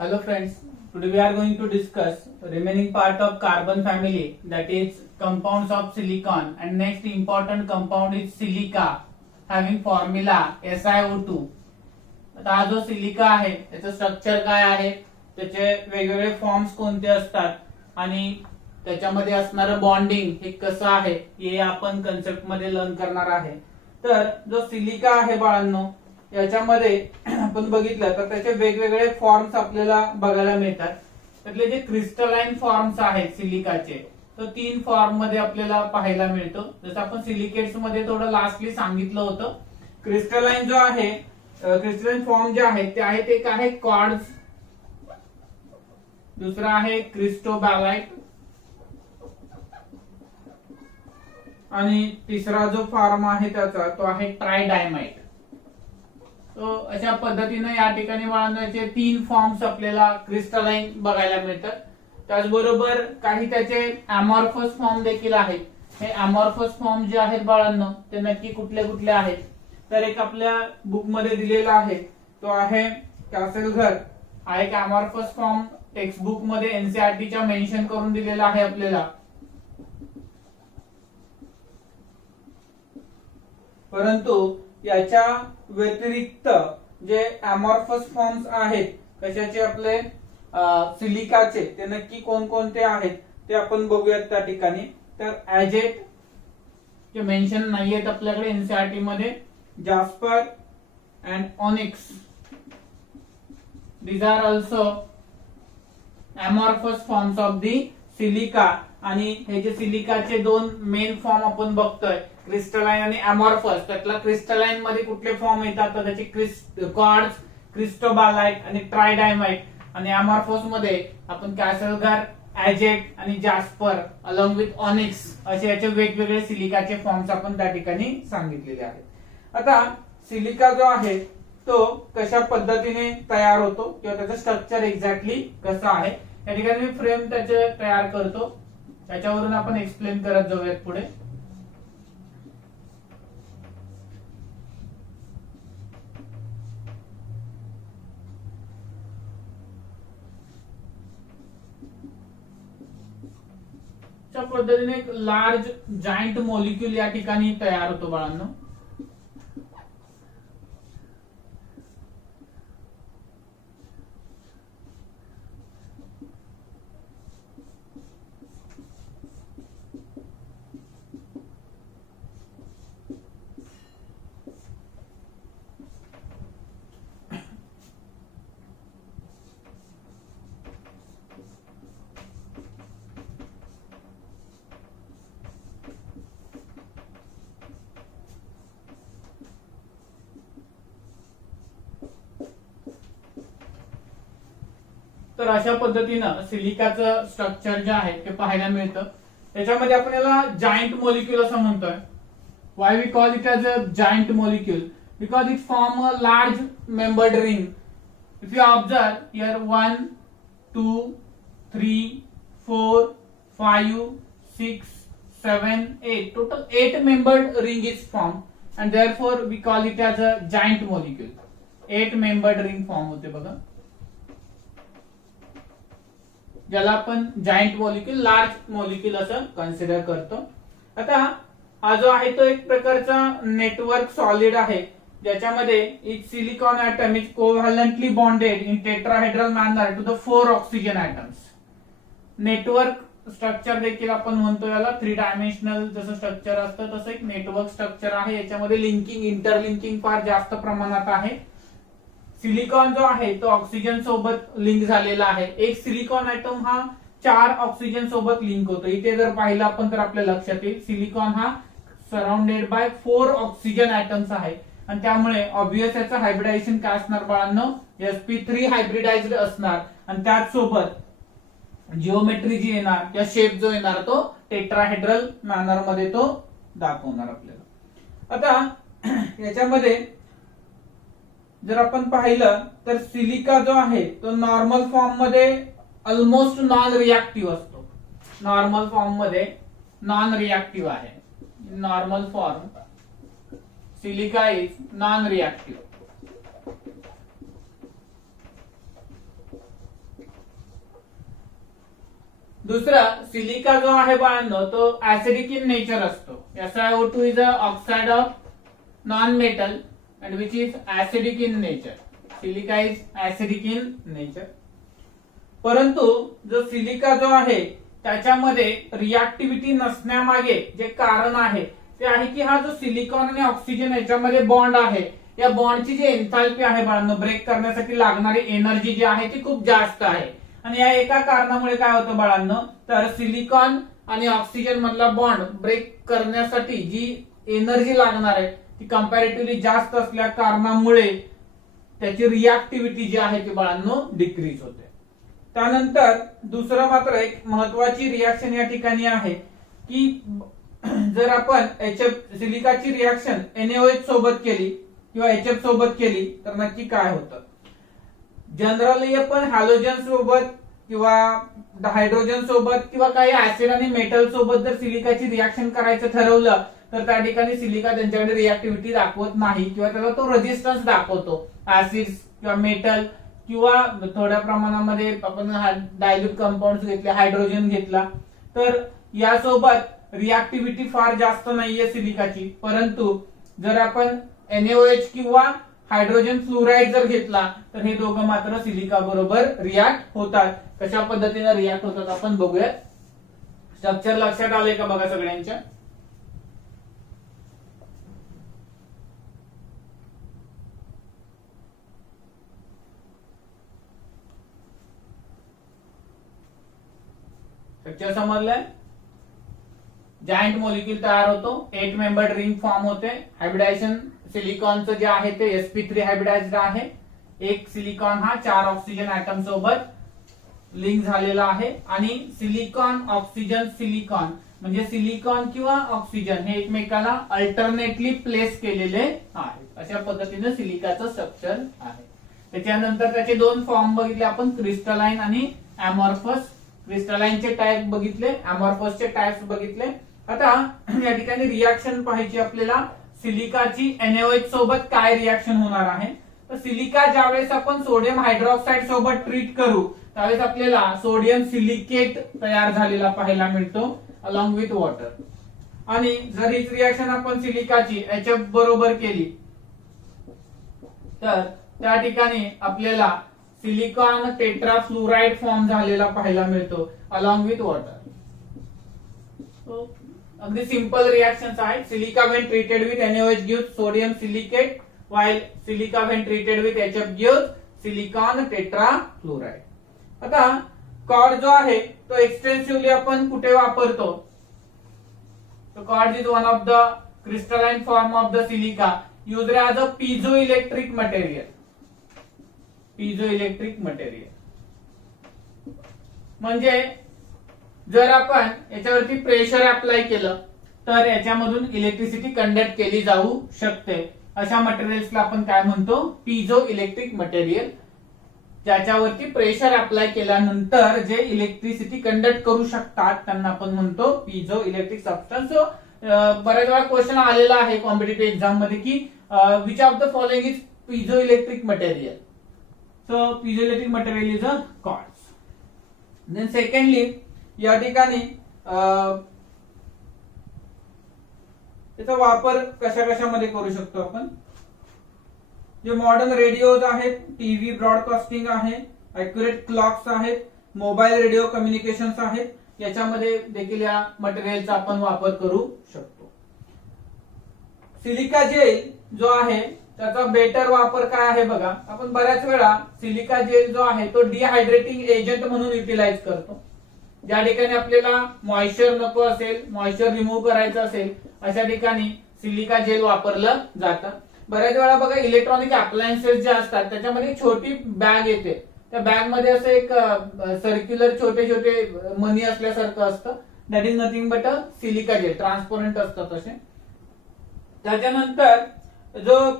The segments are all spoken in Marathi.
Hello friends, today we are going to discuss remaining part of carbon family, that is compounds of silicon, and next important compound is silica having formula SiO2. आता हा जो सिलिका आहे त्याचं स्ट्रक्चर काय आहे, त्याचे वेगवेगळे फॉर्म्स कोणते असतात आणि त्याच्यामध्ये असणारं बॉन्डिंग हे कसं आहे हे आपण कन्सेप्ट मध्ये लर्न करणार आहे. तर जो सिलिका आहे बाळांनो, याच्यामध्ये आपण बघितलं तर त्याचे वेगवेगळे फॉर्म्स आपल्याला बघायला मिळतात. त्यातले जे क्रिस्टलाइन फॉर्म्स आहेत सिलिकाचे, तो 3 फॉर्म मध्ये आपल्याला पाहायला मिळतो. जसं आपण सिलिकेट्स मध्ये थोडं लास्टली सांगितलं होतं. क्रिस्टलाइन जो आहे, क्रिस्टलाइन फॉर्म जे आहेत ते आहेत, एक आहे क्वार्ट्ज, दुसरा आहे क्रिस्टोबॅलाइट आणि तिसरा जो फॉर्म आहे त्याचा तो आहे ट्रायडायमाइट. तो अशा पद्धतीने या ठिकाणी बाळांचे 3 फॉर्म्स आपल्याला क्रिस्टलाइन बघायला मिळतात. त्याचबरोबर काही त्याचे अमॉर्फस फॉर्म देखील आहेत. हे अमॉर्फस फॉर्म जे आहेत बाळांनो ते नक्की कुठले कुठले आहेत, तर एक आपल्या बुक मध्ये दिलेला आहे तो आहे कॅसेलघर. हा एक अमॉर्फस फॉर्म टेक्स्ट बुक मध्ये एनसीईआरटीच्या मेन्शन करून दिलेला आहे आपल्याला. परंतु याच्या व्यतिरिक्त जे अमॉर्फस फॉर्म्स आहेत कशाचे, आपले सिलिकाचे, ते नक्की कोणकोणते आहेत ते आपण बघूयात त्या ठिकाणी. तर ऍजेट जे मेन्शन नाहीयेत आपल्याकडे एनसीईआरटी मध्ये, jasper and onyx, these are also amorphous forms of the silica. आणि हे जे सिलिकाचे 2 मेन फॉर्म आपण बघतोय, क्रिस्टलाइन आणि अमॉर्फस. त्यातला क्रिस्टलाइन मध्ये कुठले फॉर्म येतात तर त्याचे क्वार्ट्ज, क्रिस्टोबॅलाइट आणि ट्रायडायमाइट. आणि अमॉर्फस मध्ये आपण कॅसेलघर, ऍजेट आणि जास्पर अलॉंग विथ ऑनिक्स असे याचे वेगवेगळे सिलिकाचे फॉर्म्स आपण त्या ठिकाणी सांगितलेले आहेत. आता सिलिका जो आहे तो कशा पद्धतीने तयार होतो किंवा त्याचं स्ट्रक्चर एक्झॅक्टली कसं आहे, या ठिकाणी मी फ्रेम त्याचे तयार करतो, त्याच्यावरून आपण एक्सप्लेन करत जाऊयात पुढे. अशा पद्धतीने एक लार्ज जायंट मॉलिक्यूल या ठिकाणी तयार होतो बाळांनो. तर अशा पद्धतीनं सिलिकाचं स्ट्रक्चर जे आहे ते पाहायला मिळतं. त्याच्यामध्ये आपण याला जायंट मॉलिक्यूल असं म्हणतोय. Why we call it as a giant molecule? Because it form a large membered ring. If you observe here 1 2 3 4 5 6 7 8, total 8 membered ring is formed and therefore we call it as a giant molecule. 8 membered ring form होते बघा, ज्याला आपण जायंट मॉलिक्यूल, लार्ज मॉलिक्यूल असं कन्सिडर करतो. आता हा जो आहे तो एक प्रकारचा नेटवर्क सॉलिड आहे, ज्याच्यामध्ये each silicon atom is covalently bonded in tetrahedral manner to the 4 oxygen atoms. Network structure देखील आपण म्हणतो याला. 3 डायमेन्शनल जसं स्ट्रक्चर असतं तसं एक नेटवर्क स्ट्रक्चर आहे. याच्यामध्ये लिंकिंग, इंटरलिंकिंग फार जास्त प्रमाणात आहे. सिलिकॉन जो आहे तो ऑक्सिजन सोबत लिंक झालेला आहे. एक सिलिकॉन ॲटम हा 4 ऑक्सिजन सोबत लिंक होतो. इथे जर पाहिलं आपण तर आपल्या लक्षात येईल सिलिकॉन हा सराउंडेड बाय 4 ऑक्सिजन ॲटम्स आहे. आणि त्यामुळे ऑब्वियस याचं हायब्रिडायझेशन काय असणार बाळांनो, sp3 हायब्रिडाइज्ड असणार. आणि त्याचसोबत जिओमेट्री जी येणार किंवा शेप जो येणार तो टेट्राहेड्रल मॅनर मध्ये तो दाखवणार आपल्याला. आता याच्यामध्ये जर आपण पाहिलं तर सिलिका जो आहे तो नॉर्मल फॉर्म मध्ये ऑलमोस्ट नॉन रिएक्टिव्ह असतो. नॉर्मल फॉर्म मध्ये नॉन रिएक्टिव्ह आहे. Normal form silica is non reactive. दुसरं सिलिका जो आहे बाळांनो तो ऍसिडिक इन नेचर असतो. SiO2 is a oxide of non metal and which is acidic in nature. Silica is acidic in nature. परंतु जो सिलिका जो आहे त्याच्यामध्ये रिॲक्टिव्हिटी नसण्यामागे जे कारण आहे ते आहे की हा जो सिलिकॉन आणि ऑक्सिजन याच्यामध्ये बॉन्ड आहे, या बॉन्डची जी एन्थाल्पी आहे बाळांनो, ब्रेक करण्यासाठी लागणारी एनर्जी जी आहे ती खूप जास्त आहे. आणि या एका कारणामुळे काय होतं बाळांनो, तर सिलिकॉन आणि ऑक्सिजन मधला बॉन्ड ब्रेक करण्यासाठी जी एनर्जी लागणार आहे ती कंपॅरेटिव्हली जास्त असल्या कारणामुळे त्याची रिॲक्टिव्हिटी जी आहे ती बाळांनो डिक्रीज होते. त्यानंतर दुसरं मात्र एक महत्वाची रिॲक्शन या ठिकाणी आहे की जर आपण सिलिकाची रिॲक्शन NaOH सोबत केली किंवा HF सोबत केली तर नक्की काय होतं. जनरली आपण हॅलोजन सोबत किंवा हायड्रोजन सोबत किंवा काही ऍसिड आणि मेटल सोबत जर सिलिकाची रिॲक्शन करायचं ठरवलं तर त्या ठिकाणी सिलिका त्यांच्याकडे रिॲक्टिव्हिटी दाखवत नाही किंवा त्याला तो रेजिस्टन्स दाखवतो. ऍसिड किंवा मेटल किंवा थोड्या प्रमाणामध्ये आपण डायल्यूट कंपाऊंड घेतले, हायड्रोजन घेतला तर यासोबत रिॲक्टिव्हिटी फार जास्त नाहीये सिलिकाची. परंतु जर आपण NaOH किंवा हायड्रोजन फ्लोराईड जर घेतला तर हे दोघं मात्र सिलिका बरोबर रिॲक्ट होतात. कशा पद्धतीने रिॲक्ट होतात आपण बघूया. स्ट्रक्चर लक्षात आलंय का बघा सगळ्यांच्या. स्ट्रक्चर समजलंय. जायंट मॉलिक्यूल तयार होतो, 8 मेंबर्ड रिंग फॉर्म होते. हायब्रिडायझेशन सिलिकॉनचं जे आहे ते sp3 हायब्रिडाइज्ड आहे. एक सिलिकॉन हा 4 ऑक्सिजन ऍटम सोबत लिंक झालेला आहे आणि सिलिकॉन ऑक्सिजन सिलिकॉन म्हणजे सिलिकॉन किंवा ऑक्सिजन हे एकमेकाला अल्टरनेटली प्लेस केलेले आहेत. अशा पद्धतीने सिलिकाचं स्ट्रक्चर आहे. त्याच्यानंतर त्याचे दोन फॉर्म बघितले आपण, क्रिस्टलाइन आणि अमॉर्फस. क्रिस्टलाइनचे टाइप बघितले, अमॉर्फसचे टाइप्स बघितले. आता या ठिकाणी रिॲक्शन पाहायची आपल्याला. सिलिकाची NaOH सोबत काय रिॲक्शन होणार आहे. तर सिलिका ज्यावेळेस आपण सोडियम हायड्रॉक्साईड सोबत ट्रीट करू त्यावेळेस आपल्याला सोडियम सिलिकेट तयार झालेला पाहायला मिळतो अलॉंग विथ वॉटर. आणि जर हीच रिॲक्शन आपण सिलिकाची HF बरोबर केली तर त्या ठिकाणी आपल्याला सिलिकॉन टेट्राफ्लोराइड फॉर्म झालेला पाहायला मिळतो अलॉंग विथ वॉटर. अगदी सिंपल रिॲक्शन्स आहेत. Silica when treated with NaOH gives sodium silicate while silica when treated with HF gives silicon tetrafluoride. आता कॉर्ड जो आहे तो एक्सटेन्सिव्हली आपण कुठे वापरतो. So quartz is one of the crystalline form of the silica used as a piezoelectric material. Piezoelectric material म्हणजे जर आपण याच्यावरती प्रेशर अप्लाय केलं तर याच्यामधून इलेक्ट्रिसिटी कंडक्ट केली जाऊ शकते. अशा मटेरियल्सला आपण काय म्हणतो, पिझो इलेक्ट्रिक मटेरियल. ज्याच्यावरती प्रेशर अप्लाय केल्यानंतर जे इलेक्ट्रिसिटी कंडक्ट करू शकतात त्यांना आपण म्हणतो पिझो इलेक्ट्रिक सबस्टन्स. बऱ्याच वेळा क्वेश्चन आलेला आहे कॉम्पिटिटिव्ह एक्झाम मध्ये की which of the following is piezo electric material. So piezo electric material is a quartz. Then secondly या ठिकाणी त्याचा वापर कशा कशामध्ये करू शकतो आपण. जे मॉडर्न रेडिओज आहेत, टीव्ही ब्रॉडकास्टिंग आहे, अॅक्युरेट क्लॉक्स आहेत, मोबाईल रेडिओ कम्युनिकेशन्स आहेत, याच्यामध्ये देखील या मटेरियलचा आपण वापर करू शकतो. सिलिका जेल जो आहे त्याचा बेटर वापर काय आहे बघा. आपण बऱ्याच वेळा सिलिका जेल जो आहे तो डिहायड्रेटिंग एजंट म्हणून युटिलाइज करतो. ज्या ठिकाणी आपल्याला मॉइश्चर नको असेल, मॉइश्चर रिमूव्ह करायचं असेल अशा ठिकाणी सिलिका जेल वापरलं जातं. बऱ्याच वेळा बघा इलेक्ट्रॉनिक अप्लायन्सेस जे असतात त्याच्यामध्ये छोटी बॅग येते. त्या बॅग मध्ये असं एक सर्क्युलर छोटे छोटे मनी असल्यासारखं असतं. That is nothing but a silica gel. Transparent असतात तसे. त्याच्यानंतर जो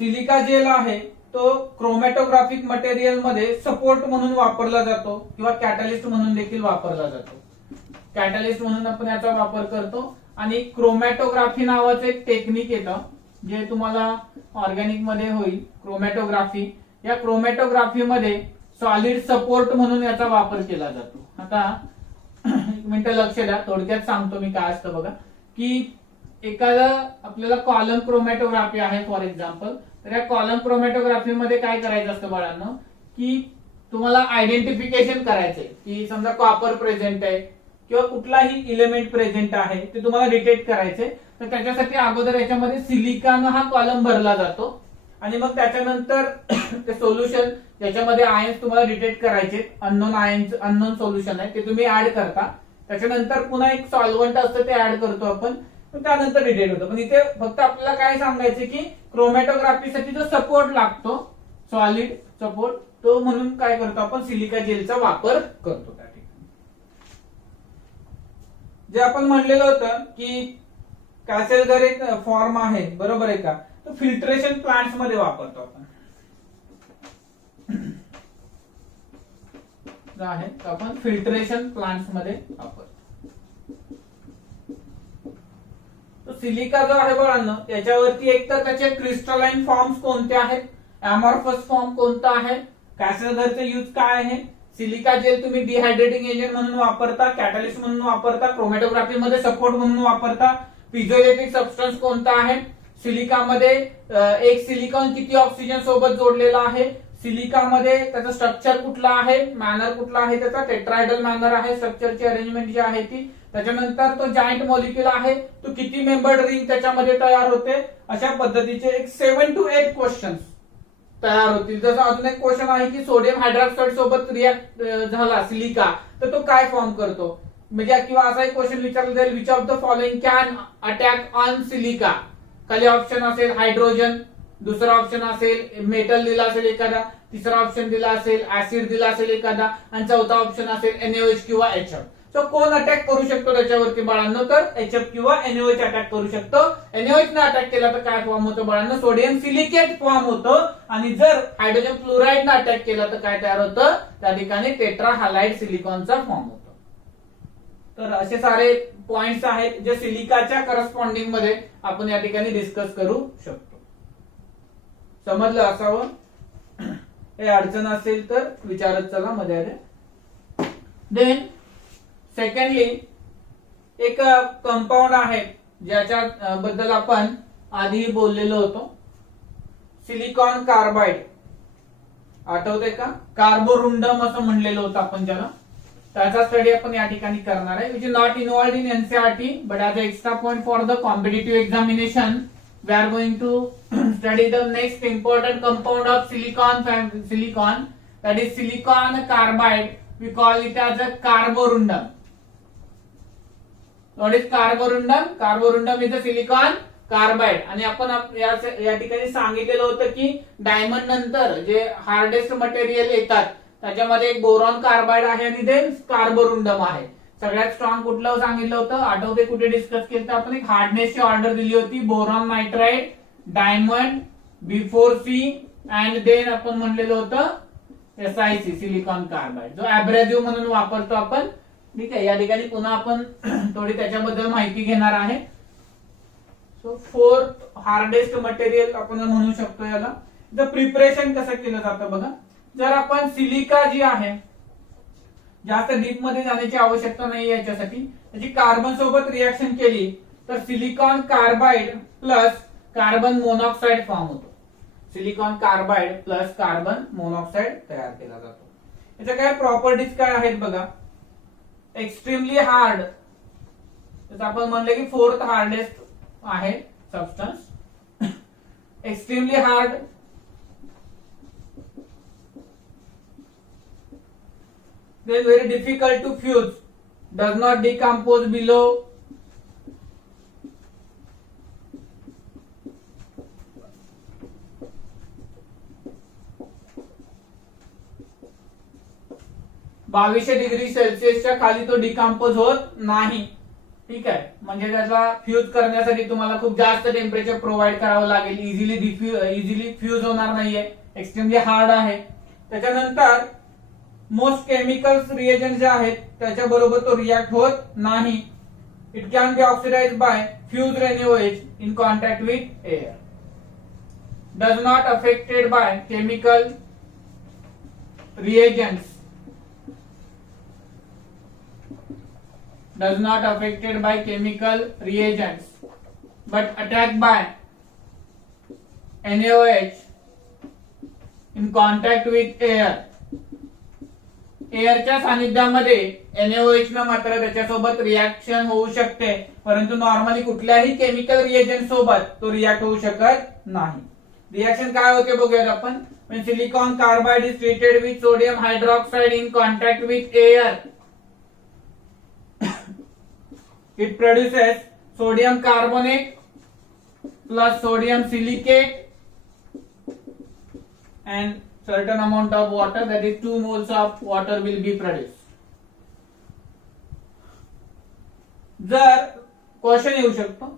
सिलिका जेल आहे तो क्रोमॅटोग्राफिक मटेरियल मध्ये सपोर्ट म्हणून वापरला जातो किंवा कॅटलिस्ट म्हणून देखील वापरला जातो. कॅटलिस्ट म्हणून आपण याचा वापर करतो. आणि क्रोमॅटोग्राफी नावाचं एक टेक्निक येतं जे तुम्हाला ऑर्गॅनिक मध्ये होईल, क्रोमॅटोग्राफी. या क्रोमॅटोग्राफी मध्ये सॉलिड सपोर्ट म्हणून याचा वापर केला जातो. आता एक मिनिट लक्ष द्या, थोडक्यात सांगतो मी काय असतं बघा. की एखादा आपल्याला कॉलम क्रोमॅटोग्राफी आहे फॉर एक्झाम्पल, तर या कॉलम क्रोमॅटोग्राफी मध्ये काय करायचं असतं बाळांनो, की तुम्हाला आयडेंटिफिकेशन करायचंय की समजा कॉपर प्रेझेंट आहे किंवा कुठलाही इलेमेंट प्रेझेंट आहे ते तुम्हाला डिटेक्ट करायचे. तर त्याच्यासाठी अगोदर याच्यामध्ये सिलिकॉन हा कॉलम भरला जातो आणि मग त्याच्यानंतर ते सोल्युशन ज्याच्यामध्ये आयन्स तुम्हाला डिटेक्ट करायचे, अननोन आयन्स अननोन सोल्युशन आहे ते तुम्ही ऍड करता. त्याच्यानंतर पुन्हा एक सॉल्व्हंट असतं ते ऍड करतो आपण, त्यानंतर डिटेक्ट होतं. पण इथे फक्त आपल्याला काय सांगायचं की क्रोमॅटोग्राफीसाठी जो सपोर्ट लागतो, सॉलिड सपोर्ट, तो म्हणून काय करतो आपण सिलिका जेलचा वापर करतो त्या ठिकाणी. जे आपण म्हणलेलं होतं की कॅसेलगर एक फॉर्म आहे, बरोबर आहे का, तो फिल्ट्रेशन प्लांट्स मध्ये वापरतो आपण. आहे आपण फिल्ट्रेशन प्लांट्स मध्ये वापरतो. सिलिका जो आहे बाळांनो, याच्यावरती एक तर त्याचे क्रिस्टलाइन फॉर्म्स कोणते आहेत, अमॉर्फस फॉर्म कोणता आहे, कॅसेलगरचे यूज काय आहे, सिलिका जेल तुम्ही डिहायड्रेटिंग एजंट म्हणून वापरता, कॅटलिस्ट म्हणून वापरता, क्रोमॅटोग्राफी मध्ये सपोर्ट म्हणून वापरता, पिझोइलेक्ट्रिक सबस्टन्स कोणता आहे, सिलिकामध्ये एक सिलिकॉन किती ऑक्सिजन सोबत जोडलेला आहे, सिलिकामध्ये त्याचं स्ट्रक्चर कुठला आहे, मॅनर कुठला आहे, त्याचा टेट्रायडल मॅनर आहे, स्ट्रक्चरची अरेंजमेंट जी आहे ती. त्याच्यानंतर तो जायंट मॉलिक्युल आहे, तो किती मेंबर्ड रिंग त्याच्यामध्ये तयार होते. अशा पद्धतीचे एक 7 to 8 क्वेश्चन्स तयार होतील. जसं अजून एक क्वेश्चन आहे की सोडियम हायड्रॉक्साईड सोबत रिॲक्ट झाला सिलिका तर तो काय फॉर्म करतो, म्हणजे किंवा असा एक क्वेश्चन विचारला जाईल, which of the following can attack on silica. खाली ऑप्शन असेल हायड्रोजन, दुसरा ऑप्शन असेल मेटल दिला असेल एखादा, तिसरा ऑप्शन दिला असेल ऍसिड दिला असेल एखादा, आणि चौथा ऑप्शन असेल NaOH किंवा HF. सो कोण अटॅक करू शकतो त्याच्यावरती बाळांनो, तर HF किंवा NaOH अटॅक करू शकतो. NaOH ने अटॅक केला तर काय फॉर्म होतो बाळांनो, सोडियम सिलिकेट फॉर्म होतं. आणि जर हायड्रोजन फ्लोराईड ने अटॅक केला तर काय तयार होतं, त्या ठिकाणी टेट्रा हॅलाइड सिलिकॉनचा फॉर्म होतो. तर असे सारे पॉइंट्स आहेत जे सिलिकाच्या करस्पॉन्डिंग मध्ये आपण या ठिकाणी डिस्कस करू शकतो. समजलं असावं. हे अडचण असेल तर विचारत चला मध्ये. देन सेकंडली एक कंपाऊंड आहे ज्याच्या बद्दल आपण आधी बोललेलो होतो, सिलिकॉन कार्बाइड. आठवते का, कार्बोरुंडम असं म्हणलेलं होतं आपण ज्याला. त्याचा स्टडी आपण या ठिकाणी करणार आहे, which is not involved in NCERT but as a extra point for the competitive examination we are going to study the next important compound of silicon, that is silicon carbide. We call it as a carborundum. What is carborundum? Carborundum is a silicon carbide. आणि आपण या ठिकाणी सांगितलेलं होतं की डायमंड नंतर जे हार्डेस्ट मटेरियल येतात त्याच्यामध्ये एक बोरॉन कार्बाइड आहे आणि देन कार्बोरुंडम आहे. सगळ्यात स्ट्रॉंग कुठलं सांगितलं होतं, आठवते कुठे डिस्कस केलं, आपण एक हार्डनेसची ऑर्डर दिली होती, boron nitride, diamond, B4C and then आपण म्हणलेलं होतं SiC सिलिकॉन कार्बाइड, जो अब्रेसिव्ह म्हणून वापरतो आपण. ठीक आहे, या ठिकाणी पुन्हा आपण थोडी त्याच्याबद्दल माहिती घेणार आहे. सो 4th हार्डेस्ट मटेरियल आपण म्हणू शकतो याला. द प्रिपरेशन कसं केलं जातं बघा. जर आपण सिलिका जी आहे, जास्त डीप मध्ये जाण्याची आवश्यकता नाही याच्यासाठी, त्याची कार्बन सोबत रिएक्शन केली तर silicon carbide plus carbon monoxide form होतो. Silicon carbide plus carbon monoxide तयार केला जातो. याच्या काय प्रॉपर्टीज काय आहेत बघा. एक्स्ट्रीमली हार्ड, जसं आपण म्हणलं की 4th हार्डेस्ट आहे substance. Extremely hard, then very difficult to fuse, does not decompose below -22°C खाली तो डिकम्पोज होत नाही. ठीक आहे, म्हणजे त्याचा फ्यूज करण्यासाठी तुम्हाला खूप जास्त टेम्परेचर प्रोव्हाइड करावं लागेल, इझिली फ्यूज होणार नाहीये, एक्स्ट्रीमली हार्ड आहे. त्याच्यानंतर मोस्ट केमिकल्स रिएजंट जे आहेत त्याच्या बरोबर तो रिएक्ट होत नाही. It can be oxidised by fused NaOH in contact with air. Does not affected by chemical reagents. does not affected by chemical reagents but attacked by NaOH in contact with air. एअरच्या सानिध्यामध्ये NaOH न मात्र त्याच्यासोबत रिॲक्शन होऊ शकते, परंतु नॉर्मली कुठल्याही केमिकल रिएजंट सोबत तो रिॲक्ट होऊ शकत नाही. रिॲक्शन काय होते बघूयात आपण. When silicon carbide is treated with sodium hydroxide in contact with air, it produces sodium carbonate plus sodium silicate and certain amount of water, that is 2 moles of water will be produced. जर क्वेश्चन येऊ शकतो,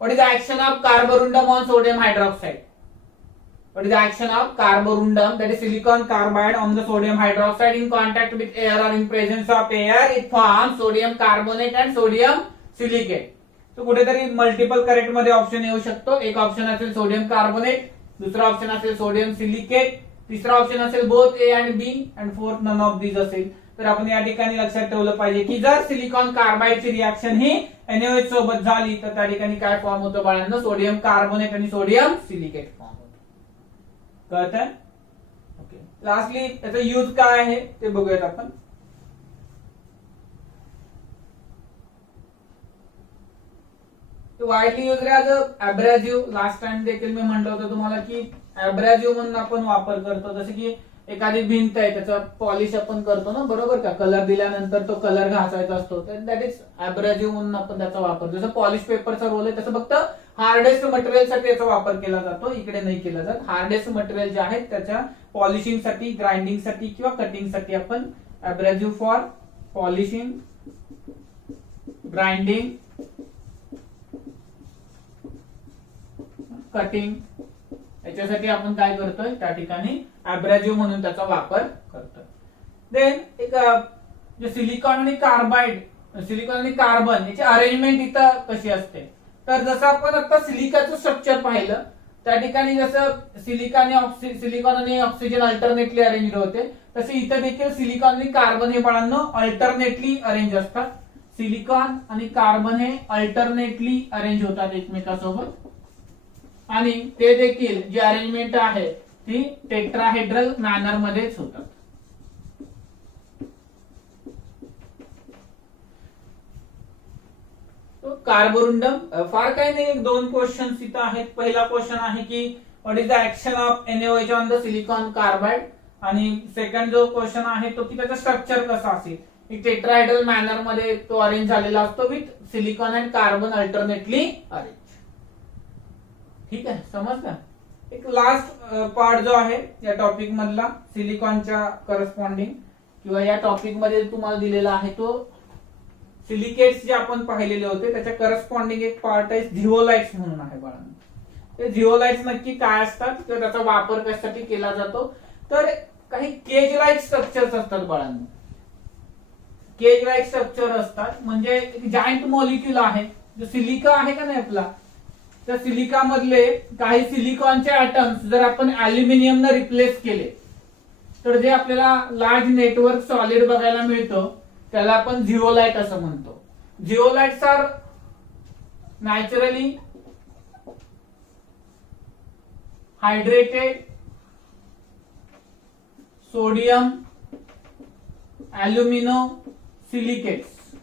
what is the action of carborundum on sodium hydroxide? What is the action of carborundum, that is silicon carbide, on the sodium hydroxide in contact with air or in presence of air? It forms sodium carbonate and sodium silicate. तो कुठेतरी मल्टिपल करेक्ट मध्ये ऑप्शन येऊ शकतो. एक ऑप्शन असेल सोडियम कार्बोनेट, दुसरा ऑप्शन असेल सोडियम सिलिकेट, तिसरा ऑप्शन असेल both A and B, and fourth none of these असेल. तर आपण या ठिकाणी लक्षात ठेवलं पाहिजे की जर सिलिकॉन कार्बाइडची रिॲक्शन ही NaOH सोबत झाली तर त्या ठिकाणी काय फॉर्म होतं बाळांनो, सोडियम कार्बोनेट आणि सोडियम सिलिकेट फॉर्म होतं. कळतंय? ओके. लास्टली त्याचा यूज काय आहे ते बघूयात आपण. Widely use as a abrasive. Last time देखील मी म्हटलं होतं तुम्हाला की ॲब्रेसिव्ह म्हणून आपण वापर करतो. जसं की एखादी भिंत आहे त्याचा पॉलिश आपण करतो ना, बरोबर का, कलर दिल्यानंतर तो कलर घासायचा असतो, तर दॅट इज ॲब्रेसिव्ह म्हणून आपण त्याचा वापर. जसं पॉलिश पेपरचा रोल आहे तसं फक्त हार्डेस्ट मटेरियल साठी याचा वापर केला जातो, इकडे नाही केला जात. हार्डेस्ट मटेरियल जे आहेत त्याच्या पॉलिशिंग साठी, ग्राइंडिंग साठी किंवा कटिंग साठी आपण ॲब्रेसिव्ह फॉर पॉलिशिंग, ग्राइंडिंग, कटिंग याच्यासाठी आपण काय करतोय त्या ठिकाणी ॲब्रेसिव्ह म्हणून त्याचा वापर करतोय. देन एक जे सिलिकॉन आणि कार्बाइड, सिलिकॉन आणि कार्बन याची अरेंजमेंट इथं कशी असते, तर जसं आपण आता सिलिकाचं स्ट्रक्चर पाहिलं त्या ठिकाणी जसं सिलिकॉन आणि ऑक्सिजन अल्टरनेटली अरेंज होते, तसे इथं देखील सिलिकॉन आणि कार्बन हे बाळांनो अल्टरनेटली अरेंज असतात. सिलिकॉन आणि कार्बन हे अल्टरनेटली अरेंज होतात एकमेकांसोबत, आणि ते देखील जी अरेंजमेंट आहे ती टेट्राहेड्रल मॅनर मध्येच होतात. कार्बोरुंडम फार काही नाही, एक दोन क्वेश्चन इथं आहेत. पहिला क्वेश्चन आहे की what is the action of NaOH on the silicon carbide, आणि सेकंड जो क्वेश्चन आहे तो की त्याचं स्ट्रक्चर कसं असेल. एक टेट्राहेड्रल मॅनर मध्ये तो अरेंज झालेला असतो with silicon and carbon alternately arrange. ठीक आहे, समजलं. एक लास्ट पार्ट जो आहे या टॉपिक मधला सिलिकॉनच्या करस्पॉन्डिंग किंवा या टॉपिक मध्ये तुम्हाला दिलेला आहे तो सिलिकेट्स जे आपण पाहिलेले होते त्याच्या करस्पॉन्डिंग एक पार्ट आहे झिओलाइट्स म्हणून आहे बाळांनो. ते झिओलाइट्स नक्की काय असतात किंवा त्याचा वापर कशासाठी केला जातो, तर काही केज लाईक स्ट्रक्चर्स असतात बाळांनो. केज लाईक स्ट्रक्चर असतात म्हणजे जायंट मॉलिक्यूल आहे. जो सिलिका आहे का नाही आपला, त्या सिलिका मधले काही सिलिकॉनचे ऍटम्स जर आपण अल्युमिनियम न रिप्लेस केले तर जे आपल्याला लार्ज नेटवर्क सॉलिड बघायला मिळतो त्याला आपण झिओलाइट असं म्हणतो. Zeolites are naturally hydrated sodium alumino silicates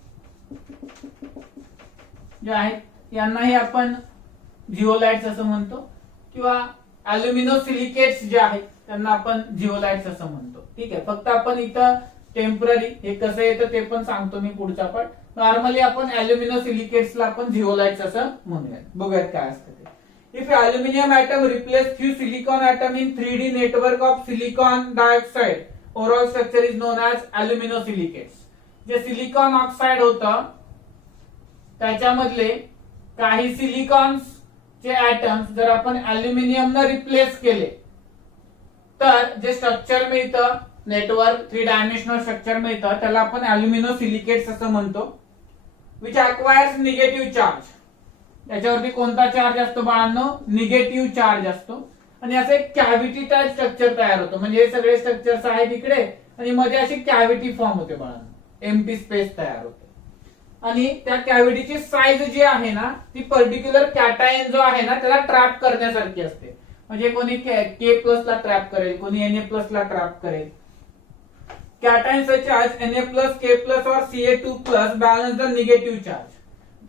जे आहेत यांनाही आपण झिओलाइट्स असं म्हणतो, किंवा अल्युमिनो सिलिकेट्स जे आहेत त्यांना आपण झिओलाइट्स असं म्हणतो. ठीक आहे, फक्त आपण इथं टेम्पररी हे कसं येतं ते पण सांगतो मी पुढचा पार्ट. नॉर्मली आपण अल्युमिनो सिलिकेट्सला आपण झिओलाइट्स असं म्हणूयात. बघूयात काय असतं ते. If aluminium atom replace few silicon atom in 3D network of silicon dioxide, overall structure is known as alumino silicates. जे सिलिकॉन ऑक्साइड होतं त्याच्यामधले काही सिलिकॉन्स चे ऍटम्स जर आपण अल्युमिनियम न रिप्लेस केले तर जे स्ट्रक्चर मिळतं, नेटवर्क 3 डायमेन्शनल स्ट्रक्चर मिळतं, त्याला आपण अल्युमिनो सिलिकेट्स असं म्हणतो. Which acquires negative charge. त्याच्यावरती कोणता चार्ज असतो बाळांनो, निगेटिव्ह चार्ज असतो, आणि असं एक कॅव्हिटी टाइप स्ट्रक्चर तयार होतं. म्हणजे हे सगळे स्ट्रक्चर्स आहेत इकडे आणि मध्ये अशी कॅव्हिटी फॉर्म होते बाळांनो, एम्प्टी स्पेस तयार होते. आणि त्या कॅव्हिटीची साईज जी आहे ना ती पर्टिक्युलर कॅटायन जो आहे ना त्याला ट्रॅप करण्यासारखी असते. म्हणजे कोणी के प्लस ला ट्रॅप करेल, कोणी Na प्लस ला ट्रॅप करेल. Cation such as Na plus, K plus और Ca2 plus balance the negative charge.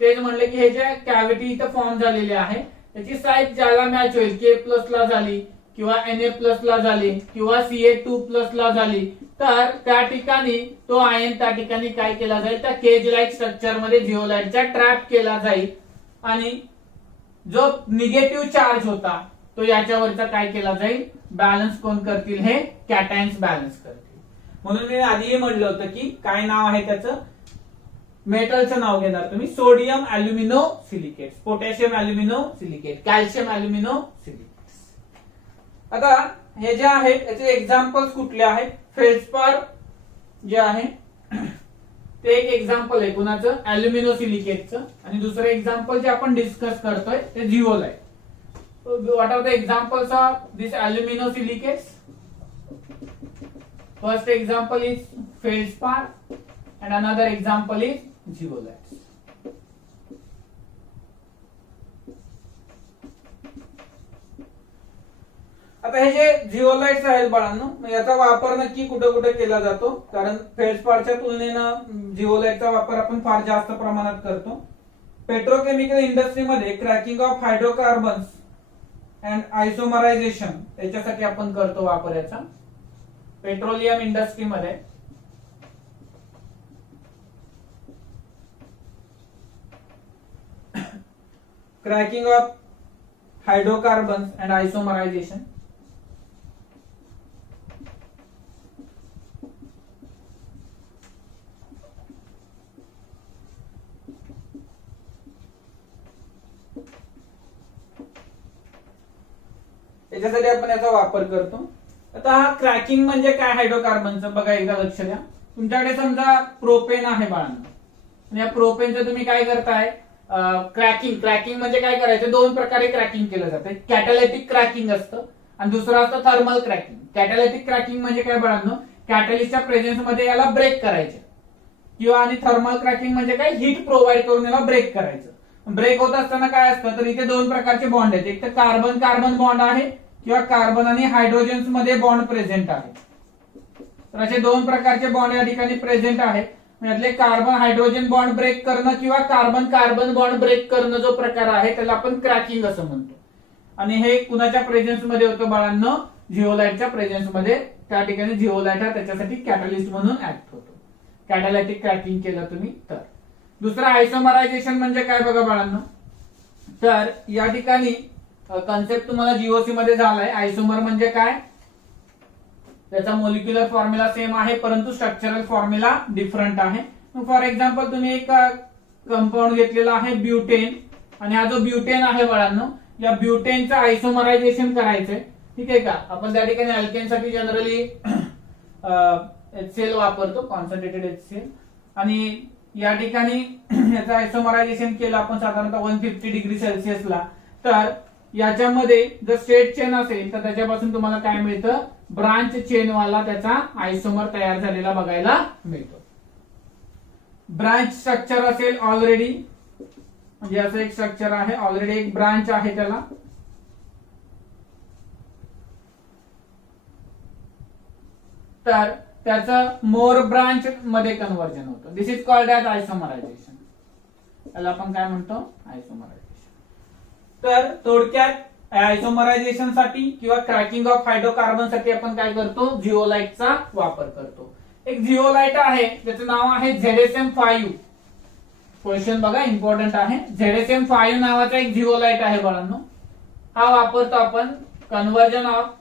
तेच म्हणले की हे जे कॅव्हिटी इथं फॉर्म झालेली आहे त्याची साईज ज्याला मॅच होईल, के प्लस ला झाली किंवा Na प्लस ला झाली किंवा Ca2 प्लस ला झाली तर त्या ठिकाणी तो आयन त्या ठिकाणी काय केला जाईल, त्या केज लाईक स्ट्रक्चर मध्ये जिओलाइटच्या ट्रॅप केला जाईल आणि जो निगेटिव्ह चार्ज होता तो याच्यावरचा काय केला जाईल, बॅलन्स कोण करतील, हे कॅटायन्स बॅलन्स करतील. म्हणून मी आधीही म्हणलं होतं की काय नाव आहे त्याचं, मेटलचं नाव घेणार तुम्ही, sodium alumino silicate, potassium alumino silicate, calcium alumino silicate. आता हे जे आहेत याचे एक्झाम्पल्स कुठले आहेत, फेल्सपार जे आहे ते एक एक्झाम्पल आहे कुणाचं, अल्युमिनो सिलिकेटचं. आणि दुसरं एक्झाम्पल जे आपण डिस्कस करतोय ते zeolite. What are the examples of this alumino silicates? First example is feldspar and another example is zeolites. आता हे जे जिओलाइट्स आहेत बाळांनो, याचा वापर नक्की कुठे कुठे केला जातो, कारण फेल्सपारच्या तुलनेनं जिओलाइटचा वापर आपण फार जास्त प्रमाणात करतो. पेट्रोकेमिकल इंडस्ट्रीमध्ये क्रॅकिंग ऑफ हायड्रोकार्बन्स अँड आयसोमरायझेशन याच्यासाठी आपण करतो वापर याचा. पेट्रोलियम इंडस्ट्रीमध्ये क्रॅकिंग ऑफ हायड्रोकार्बन्स अँड आयसोमरायझेशन. याच्यासाठी आपण याचा वापर करतो. आता हा क्रॅकिंग म्हणजे काय हायड्रोकार्बनचं बघा, एकदा लक्ष द्या. तुमच्याकडे समजा प्रोपेन आहे बाळांनो, आणि या प्रोपेनचं तुम्ही काय करताय, क्रॅकिंग म्हणजे काय करायचं, दोन प्रकारे क्रॅकिंग केलं जातं. कॅटॅलिटिक क्रॅकिंग असतं आणि दुसरं असतं थर्मल क्रॅकिंग. कॅटॅलिटिक क्रॅकिंग म्हणजे काय बाळांनो, कॅटॅलिस्टच्या प्रेझेन्स मध्ये याला ब्रेक करायचे, किंवा आणि थर्मल क्रॅकिंग म्हणजे काय, हीट प्रोव्हाइड करून याला ब्रेक करायचं. ब्रेक होत असताना काय असतं, तर इथे दोन प्रकारचे बॉन्ड आहेत, एक तर कार्बन कार्बन बॉन्ड आहे किंवा कार्बन आणि हायड्रोजन्स मध्ये बॉन्ड प्रेझेंट आहे. तर असे दोन प्रकारचे बॉन्ड या ठिकाणी प्रेझेंट आहेत. यातले कार्बन हायड्रोजन बॉन्ड ब्रेक करणं किंवा कार्बन कार्बन बॉन्ड ब्रेक करणं जो प्रकार आहे त्याला आपण क्रॅकिंग असं म्हणतो. आणि हे कुणाच्या प्रेझेन्स मध्ये होतं बाळांनो, जिओलाइटच्या प्रेझेन्स मध्ये. त्या ठिकाणी जिओलाइट हा त्याच्यासाठी कॅटलिस्ट म्हणून ऍक्ट होतो. कॅटॅलिटिक क्रॅकिंग केलं तुम्ही तर. दुसरं आयसोमरायझेशन म्हणजे काय बघा बाळांनो, तर या ठिकाणी कन्सेप्ट तुम्हाला जीओसी मध्ये झालाय. आयसोमर म्हणजे काय, त्याचा मोलिक्युलर फॉर्म्युला सेम आहे परंतु स्ट्रक्चरल फॉर्म्युला डिफरंट आहे. फॉर एक्झाम्पल तुम्ही एक कंपाऊंड घेतलेला आहे ब्युटेन, आणि हा जो ब्युटेन आहे बाळांनो, या ब्युटेनचं आयसोमरायझेशन करायचंय, ठीक आहे का. आपण त्या ठिकाणी अल्केन साठी जनरली HCl वापरतो, कॉन्सन्ट्रेटेड HCl. आणि या ठिकाणी याचं आयसोमरायझेशन केलं आपण साधारणतः 150 डिग्री सेल्सिअसला, तर याच्यामध्ये जर स्ट्रेट चेन असेल तर त्याच्यापासून तुम्हाला काय मिळतं, ब्रांच चेन वाला त्याचा आयसोमर तयार झालेला बघायला मिळतो. ब्रांच स्ट्रक्चर असेल ऑलरेडी, म्हणजे असं एक स्ट्रक्चर आहे, ऑलरेडी एक ब्रांच आहे त्याला, तर त्याचं मोर ब्रांच मध्ये कन्व्हर्जन होतं. दिस इज कॉल्ड ॲज आयसोमरायझेशन. त्याला आपण काय म्हणतो, आयसोमरायझेशन. तर थोडक्यात आयसोमरायझेशन साठी किंवा क्रॅकिंग ऑफ हायड्रोकार्बन साठी आपण काय करतो, जिओलाइटचा वापर करतो. एक जिओलाइट आहे त्याचं नाव आहे ZSM5. क्वेश्चन बघा इम्पॉर्टंट आहे. ZSM5 नावाचा एक जिओलाइट आहे बाळांनो. हा वापरतो आपण कन्व्हर्जन ऑफ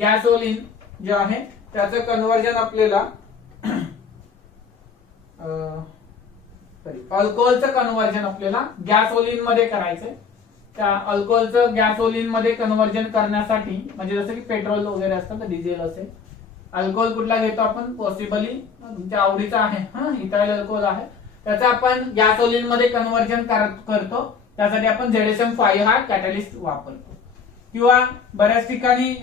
गॅसोलिन जे आहे त्याचं कन्व्हर्जन आपल्याला अल्कोहोलचं कन्व्हर्जन आपल्याला गॅसोलिन मध्ये करायचंय. त्या अल्कोहोलचं गॅसोलिन मध्ये कन्व्हर्जन करण्यासाठी, म्हणजे जसं की पेट्रोल वगैरे असतं तर डिझेल असेल, अल्कोहोल कुठला घेतो आपण, पॉसिबली तुमच्या आवडीचा आहे, इथाइल अल्कोहोल आहे, त्याचं आपण गॅसोलिन मध्ये कन्व्हर्जन करतो. त्यासाठी आपण ZSM5 हा कॅटलिस्ट वापरतो. किंवा बऱ्याच ठिकाणी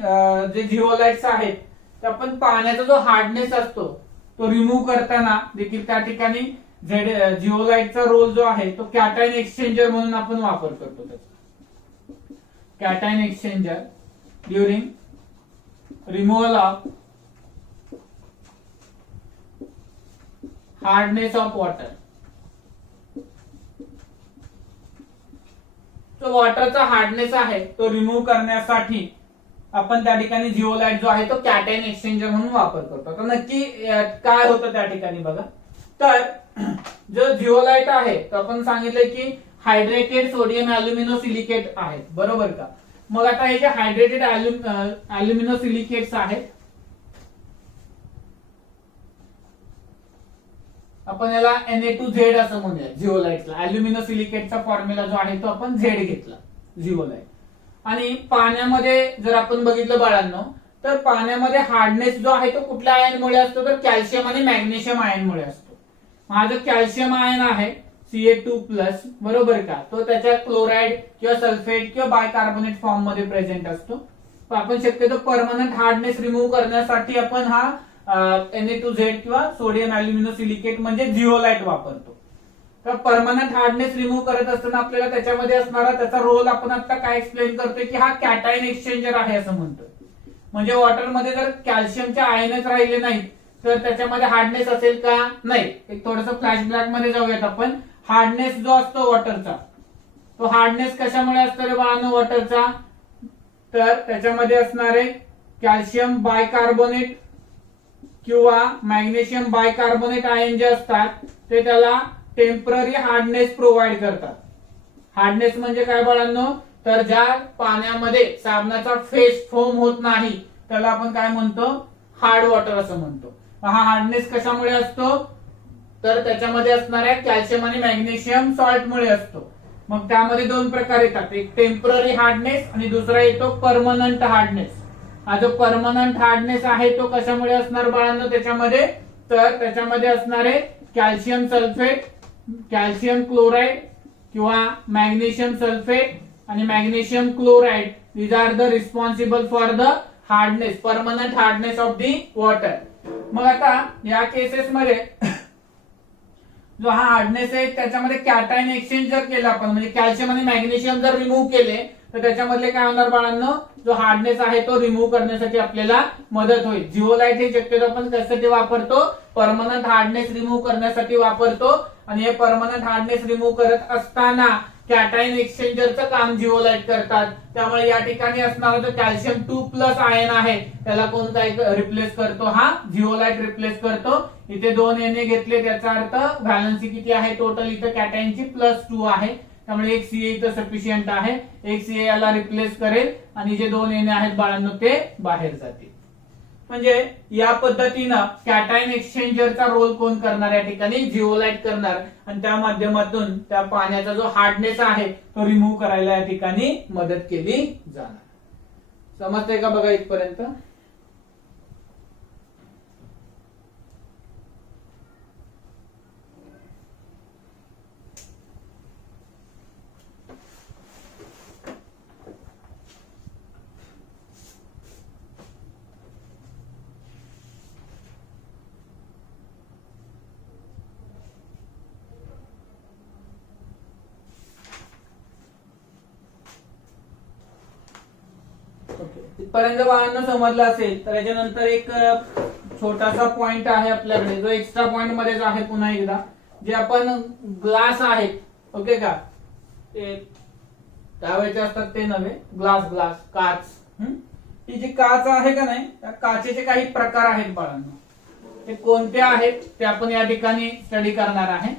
जे जिओलाइट्स आहेत ते आपण पाण्याचा जो हार्डनेस असतो तो रिमूव्ह करताना देखील त्या ठिकाणी जिओलाइटचा रोल जो आहे तो कॅटायन एक्सचेंजर म्हणून आपण वापर करतो त्याचा. Cation exchanger during removal of hardness of water. तो वॉटरचा हार्डनेस आहे तो रिमूव्ह करण्यासाठी आपण त्या ठिकाणी जिओलाइट जो आहे तो कॅटायन एक्सचेंजर म्हणून वापर करतो. आता नक्की काय होतं त्या ठिकाणी बघा. तर जो जिओलाइट आहे तो आपण सांगितलं की हायड्रेटेड सोडियम अल्युमिनो सिलिकेट आहेत, बरोबर का. मग आता हे जे हायड्रेटेड अल्युमिनो सिलिकेट्स आहेत आपण याला Na2Z असं म्हणूया जिओलाइटला. अल्युमिनो सिलिकेटचा फॉर्म्युला जो आहे तो आपण Z घेतला जिओलाइट. आणि पाण्यामध्ये जर आपण बघितलं बाळांनो तर पाण्यामध्ये हार्डनेस जो आहे तो कुठल्या आयनमुळे असतो तर कॅल्शियम आणि मॅग्नेशियम आयनमुळे असतो. हा जो कॅल्शियम आयन आहे Ca2+, बरोबर का, तो त्याच्या क्लोराइड किंवा सल्फेट किंवा बायकार्बोनेट फॉर्म मध्ये प्रेझेंट असतो. तर आपण शक्यतो परमनंट हार्डनेस रिमूव्ह करण्यासाठी आपण हा Na2Z किंवा सोडियम अल्युमिनो सिलिकेट म्हणजे जिओलाइट वापरतो. तर परमनंट हार्डनेस रिमूव्ह करत असताना आपल्याला त्याच्यामध्ये असणारा त्याचा रोल आपण आता काय एक्सप्लेन करतोय की हा कॅटायन एक्सचेंजर आहे असं म्हणतोय. म्हणजे वॉटरमध्ये जर कॅल्शियमचे आयनच राहिले नाहीत तर त्याच्यामध्ये हार्डनेस असेल का, नाही. एक थोडंसं फ्लॅशबॅक मध्ये जाऊयात आपण. हार्डनेस जो असतो वॉटरचा तो हार्डनेस कशामुळे असतो रे बाळांनो वॉटरचा, तर त्याच्यामध्ये असणारे कॅल्शियम बायकार्बोनेट किंवा मॅग्नेशियम बायकार्बोनेट आयन जे असतात ते त्याला टेम्पररी हार्डनेस प्रोव्हाइड करतात. हार्डनेस म्हणजे काय बाळांनो, तर ज्या पाण्यामध्ये साबणाचा फेस फॉर्म होत नाही त्याला आपण काय म्हणतो, हार्ड वॉटर असं म्हणतो. हा हार्डनेस कशामुळे असतो तर त्याच्यामध्ये असणाऱ्या कॅल्शियम आणि मॅग्नेशियम सॉल्टमुळे असतो. मग त्यामध्ये दोन प्रकार येतात, एक टेम्पररी हार्डनेस आणि दुसरा येतो परमनंट हार्डनेस. हा जो परमनंट हार्डनेस आहे तो कशामुळे असणार बाळांनो त्याच्यामध्ये, तर त्याच्यामध्ये असणारे कॅल्शियम सल्फेट, कॅल्शियम क्लोराइड किंवा मॅग्नेशियम सल्फेट आणि magnesium chloride, these are the responsible for the hardness, permanent hardness of the water. मग आता या केसेस मध्ये जो हा हार्डनेस आहे त्याच्यामध्ये कॅटायन एक्सचेंज जर केला आपण, म्हणजे कॅल्शियम आणि मॅग्नेशियम जर रिमूव्ह केले तर त्याच्यामधले काय होणार बाळांनो, जो हार्डनेस आहे तो रिमूव्ह करण्यासाठी आपल्याला मदत होईल. जिओलाइट हे शक्यतो आपण कशासाठी वापरतो, परमनंट हार्डनेस रिमूव्ह करण्यासाठी वापरतो. आणि हे परमनंट हार्डनेस रिमूव्ह करत असताना कॅटायन एक्सचेंजरचं काम जिओलाइट करतात. त्यामुळे या ठिकाणी असणारा जो कॅल्शियम 2+ आयन आहे त्याला कोण काय रिप्लेस करतो, हा जिओलाइट रिप्लेस करतो. इथे 2 Na घेतले त्याचा अर्थ व्हॅलन्सी किती आहे टोटल इथे कॅटायनची +2 आहे. त्यामुळे एक Ca इथं सफिशियंट आहे, एक Ca याला रिप्लेस करेल आणि जे 2 Na आहेत बाळांनो ते बाहेर जातील. म्हणजे या पद्धतीनं कॅटायन एक्सचेंजरचा रोल कोण करणार या ठिकाणी, जिओलाइट करणार. आणि त्या माध्यमातून त्या पाण्याचा जो हार्डनेस आहे तो रिमूव्ह करायला या ठिकाणी मदत केली जाणार. समजतंय का बघा इथपर्यंत. इथपर्यंत बाळांना समजलं असेल तर याच्यानंतर एक छोटासा पॉइंट आहे आपल्याकडे जो एक्स्ट्रा पॉइंट मध्येच आहे. पुन्हा एकदा जे आपण ग्लास आहेत, ओके का, ते त्यावेळेचे असतात ते नव्हे, ग्लास काच. ही जी काच आहे का नाही, त्या काचेचे काही प्रकार आहेत बाळांना. ते कोणते आहेत ते आपण या ठिकाणी स्टडी करणार आहे.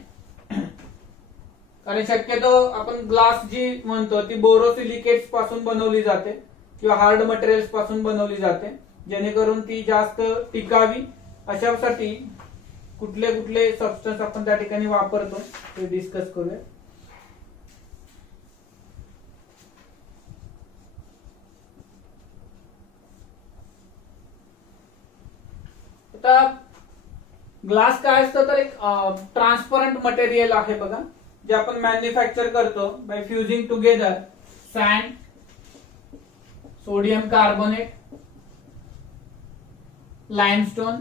कारण शक्यतो आपण ग्लास जी म्हणतो ती बोरोसिलिकेट्स पासून बनवली जाते किंवा हार्ड मटेरियल्स पासून बनवली जाते, जेणेकरून ती जास्त टिकावी. अशासाठी कुठले कुठले सबस्टन्स आपण त्या ठिकाणी वापरतो ते डिस्कस करूया. आता ग्लास काय असतं तर एक ट्रान्सपरंट मटेरियल आहे बघा, जे आपण मॅन्युफॅक्चर करतो by fusing together sand, sodium carbonate, limestone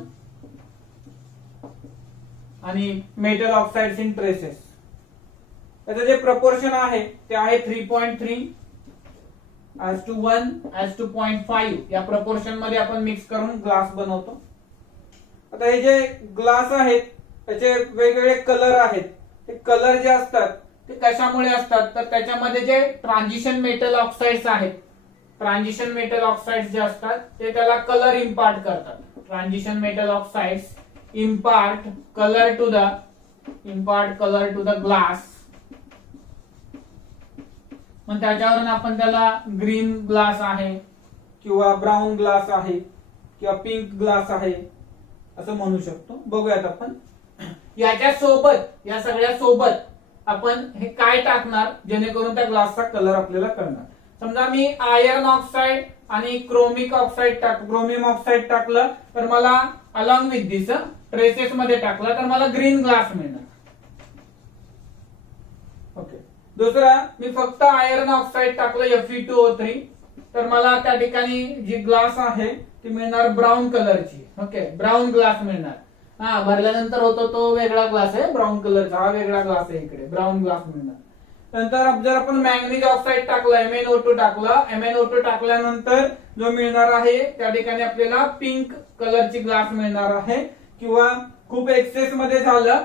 आणि मेटल ऑक्साइड्स इन ट्रेसेस. त्याचं जे प्रपोर्शन आहे ते आहे 3.3 1:0.5 या प्रपोर्शन मध्ये आपण मिक्स करून ग्लास बनवतो. आता हे जे ग्लास आहेत त्याचे वेगवेगळे कलर आहेत. ते कलर जे असतात ते कशामुळे असतात तर त्याच्यामध्ये जे ट्रान्झिशन मेटल ऑक्साइड्स आहेत, ट्रान्झिशन मेटल ऑक्साइड्स जे असतात ते त्याला कलर इम्पार्ट करतात. Transition metal oxides impart colour to the glass. मग त्याच्यावरून आपण त्याला ग्रीन ग्लास आहे किंवा ब्राऊन ग्लास आहे किंवा पिंक ग्लास आहे असं म्हणू शकतो. बघूयात आपण. या सगळ्या सोबत आपण हे काय टाकणार जेणेकरून त्या ग्लासचा कलर आपल्याला कळणार. समजा मी आयर्न ऑक्साइड आणि क्रोमिक ऑक्साइड क्रोमियम ऑक्साइड टाकलं तर मला अलॉंग विथ दिस ट्रेसेस मध्ये टाकलं तर मला ग्रीन ग्लास मिळणार. ओके. दुसरा मी फक्त आयर्न ऑक्साइड टाकलं Fe2O3 तर मला त्या ठिकाणी जी ग्लास आहे ती मिळणार ब्राऊन कलरची. ओके, ब्राऊन ग्लास मिळणार. हा, भरल्यानंतर होतो तो वेगळा ग्लास आहे ब्राऊन कलरचा, हा वेगळा ग्लास आहे, इकडे ब्राऊन ग्लास मिळणार. नंतर जर आपण मॅंगनीज ऑक्साइड टाकलं MnO2 टाकलं, MnO2 टाकल्यानंतर जो मिळणार आहे त्या ठिकाणी आपल्याला पिंक कलरची ग्लास मिळणार आहे. किंवा खूप एक्सेस मध्ये झालं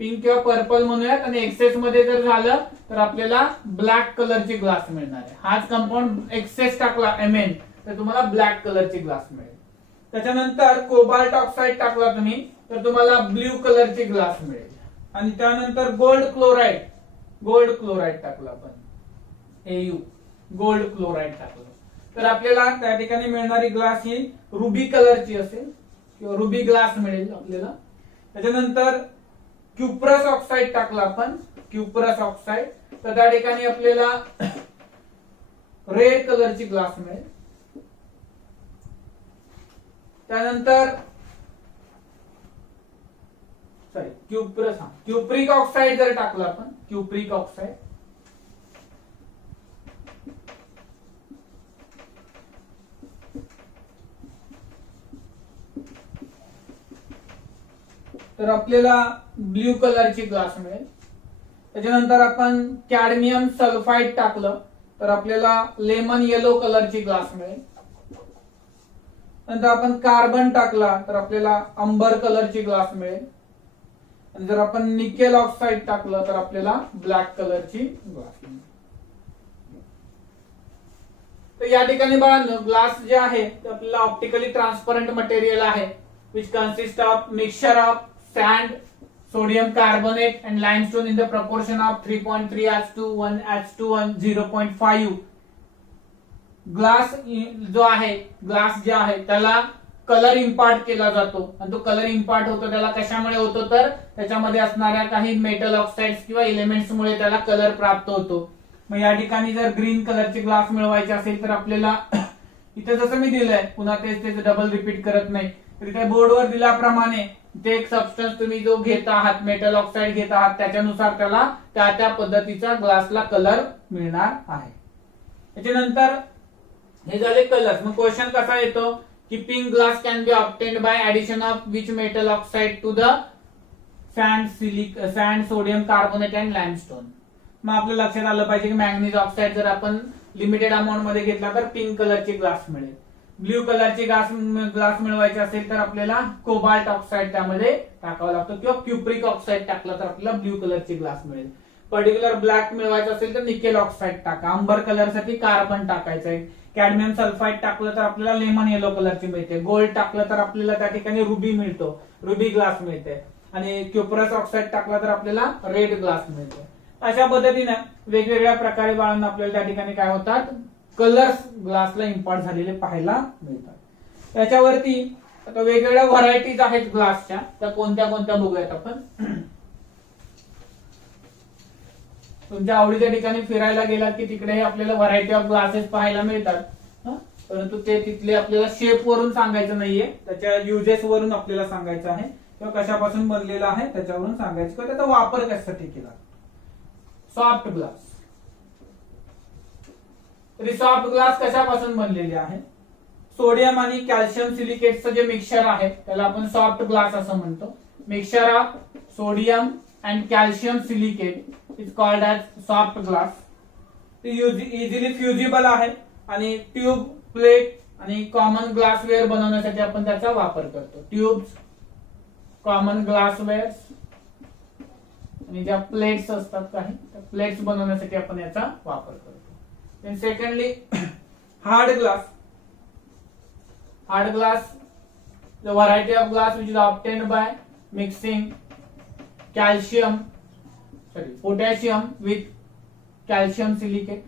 पिंक किंवा पर्पल म्हणूयात आणि एक्सेस मध्ये जर झालं तर आपल्याला ब्लॅक कलरची ग्लास मिळणार आहे. हाच कंपाऊंड एक्सेस टाकला Mn तर तुम्हाला ब्लॅक कलरची ग्लास मिळेल. त्याच्यानंतर कोबाल्ट ऑक्साइड टाकला तुम्ही तर तुम्हाला ब्ल्यू कलरची ग्लास मिळेल. आणि त्यानंतर गोल्ड क्लोराइड टाकलं आपण Au गोल्ड क्लोराइड टाकलं तर आपल्याला त्या ठिकाणी मिळणारी ग्लास ही रुबी कलरची असेल किंवा रुबी ग्लास मिळेल आपल्याला. त्याच्यानंतर क्युप्रस ऑक्साइड टाकला आपण क्युप्रस ऑक्साइड तर त्या ठिकाणी आपल्याला रेड कलरची ग्लास मिळेल. त्यानंतर क्युप्रिक ऑक्साइड जर टाकलं आपण क्युप्रिक ऑक्साइड तर आपल्याला ब्ल्यू कलरची ग्लास मिळेल. त्याच्यानंतर आपण कॅडमियम सल्फाइड टाकलं तर आपल्याला लेमन येलो कलरची ग्लास मिळेल. नंतर आपण कार्बन टाकला तर आपल्याला अंबर कलरची ग्लास मिळेल. आणि जर आपण निकेल ऑक्साइड टाकलं तर आपल्याला ब्लॅक कलरची ग्लास मिळेल. तर या ठिकाणी बाळांनो ग्लास जे आहे ते आपल्याला ऑप्टिकली ट्रान्सपरंट मटेरियल आहे which consist of mixture of sand, sodium carbonate and limestone in the proportion of 3.3:1:1 0.5. Glass जो आहे ग्लास जे आहे त्याला कलर इम्पार्ट केला जातो आणि तो कलर इम्पार्ट होतो त्याला कशामुळे होतो तर त्याच्यामध्ये असणाऱ्या काही मेटल ऑक्साइड्स किंवा एलिमेंट्स मुळे त्याला कलर प्राप्त होतो. मग या ठिकाणी जर ग्रीन कलरची ग्लास मिळवायची असेल तर आपल्याला इथे जसं मी दिलंय पुन्हा तेच डबल रिपीट करत नाही तर इथे बोर्डवर दिल्याप्रमाणे ते एक सबस्टन्स तुम्ही जो घेत आहात मेटल ऑक्साइड घेत आहात त्याच्यानुसार त्याला त्या पद्धतीचा ग्लासला कलर मिळणार आहे. त्याच्यानंतर हे झाले कलर्स. मग क्वेश्चन कसा येतो की pink glass can be obtained by addition of which metal oxide to the sand sodium carbonate and limestone. मग आपल्या लक्षात आलं पाहिजे की मॅंगनीज ऑक्साइड जर आपण लिमिटेड अमाऊंट मध्ये घेतला तर पिंक कलरची ग्लास मिळेल. ब्ल्यू कलरची ग्लास मिळवायची असेल तर आपल्याला कोबाल्ट ऑक्साइड त्यामध्ये टाकावं लागतं किंवा क्युप्रिक ऑक्साइड टाकलं तर आपल्याला ब्ल्यू कलरची ग्लास मिळेल. पर्टिक्युलर ब्लॅक मिळवायचं असेल तर निकेल ऑक्साइड टाका. अंबर कलर साठी कार्बन टाकायचं आहे. कॅडमियम सल्फाइड टाकलं तर आपल्याला लेमन येलो कलरची मिळते. गोल्ड टाकलं तर आपल्याला त्या ठिकाणी रुबी मिळतो, रुबी ग्लास मिळते. आणि क्युप्रस ऑक्साइड टाकला तर आपल्याला रेड ग्लास मिळते. अशा पद्धतीने वेगवेगळ्या प्रकारे बाळांना आपल्याला त्या ठिकाणी काय होतात कलर्स ग्लासला इम्पार्ट झालेले पाहायला मिळतात. त्याच्यावरती आता वेगवेगळ्या व्हरायटीज आहेत ग्लासच्या त्या कोणत्या कोणत्या बघूयात आपण. तुमच्या आवडीच्या ठिकाणी फिरायला गेलात की तिकडे आपल्याला व्हरायटी ऑफ ग्लासेस पाहायला मिळतात. परंतु ते तिथले आपल्याला शेप वरून सांगायचं नाहीये, त्याच्या युजेस वरून आपल्याला सांगायचं आहे किंवा कशापासून बनलेला आहे त्याच्यावरून सांगायचं किंवा त्याचा वापर कशासाठी केला. Soft glass. सॉफ्ट ग्लास कशापासून बनलेले आहे. सोडियम आणि कॅल्शियम सिलिकेटचं जे मिक्सचर आहे त्याला आपण सॉफ्ट ग्लास असं म्हणतो. mixture of sodium and calcium silicate is called as soft glass. ते इझिली फ्युजिबल आहे आणि ट्यूब, प्लेट आणि कॉमन ग्लासवेअर बनवण्यासाठी आपण त्याचा वापर करतो. ट्यूब्स, कॉमन ग्लासवेअर आणि ज्या प्लेट्स असतात काही त्या प्लेट्स बनवण्यासाठी आपण याचा वापर करतो. Then secondly hard glass. Hard glass, the variety of glass which is obtained by mixing potassium with calcium silicate.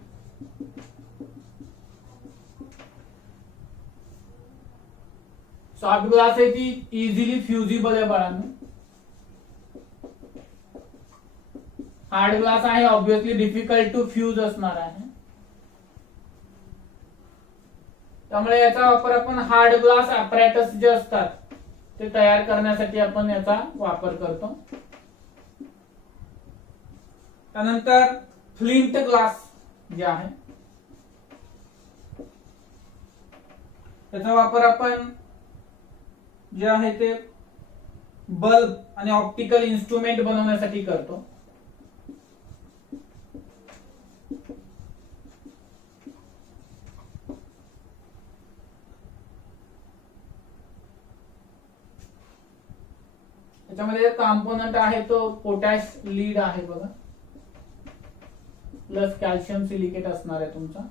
Soft glass आहे ती इझिली फ्युजिबल आहे बाळांनो. हार्ड ग्लास आहे ऑब्विसली डिफिकल्ट टू फ्यूज असणार आहे. त्यामुळे याचा वापर आपण हार्ड ग्लास ऍपरेटस जे असतात ते तयार करण्यासाठी आपण याचा वापर करतो. त्यानंतर फ्लिंट ग्लास जे आहे त्याचा वापर आपण जे आहे ते बल्ब आणि ऑप्टिकल इन्स्ट्रुमेंट बनवण्यासाठी करतो. त्याच्यामध्ये कॉम्पोनंट आहे तो पोटॅश लीड आहे बघा, प्लस कॅल्शियम सिलिकेट असणार आहे तुमचा.